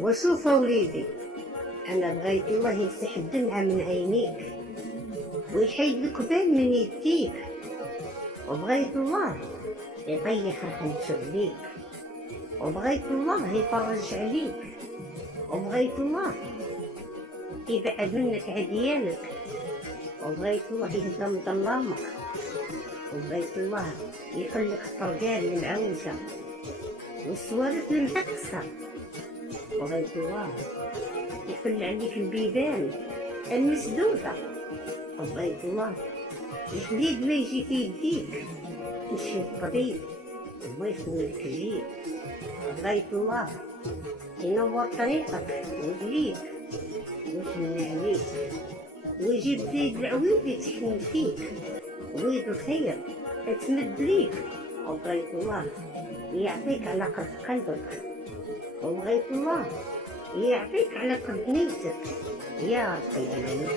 وشوف وليدي، أنا بغيت الله يفتح الدمعة من عينيك ويحيد الكبال من يديك، وبغيت الله يطيح رحمته عليك، وبغيت الله يفرج عليك، وبغيت الله يبعد منك عديانك، وبغيت الله يهدم ظلامك، وبغيت الله يخليك الطرقان المعوجة والسوالف المعكسة، وبغيت الله يحل عليك البيبان المسدودة، وبغيت الله الحديد ما يجي في يديك تمشي للطبيب وما يخليك جيب، وبغيت الله ينور طريقك ويهديك ويحن عليك ويجيب زيد العويد يتحن فيك ويد الخير تمد ليك، وبغيت الله يعطيك على قد قلبك، وبغيت الله يعطيك على قد نيتك يا رب العالمين.